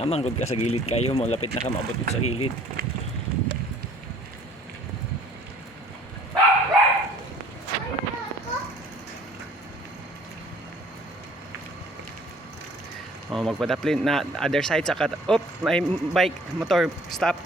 naman gud ka sa gilid kayo mo, lapit na ka maabot sa gilid. Oh, magpadaplin na other side sa kat. May bike, motor, stop.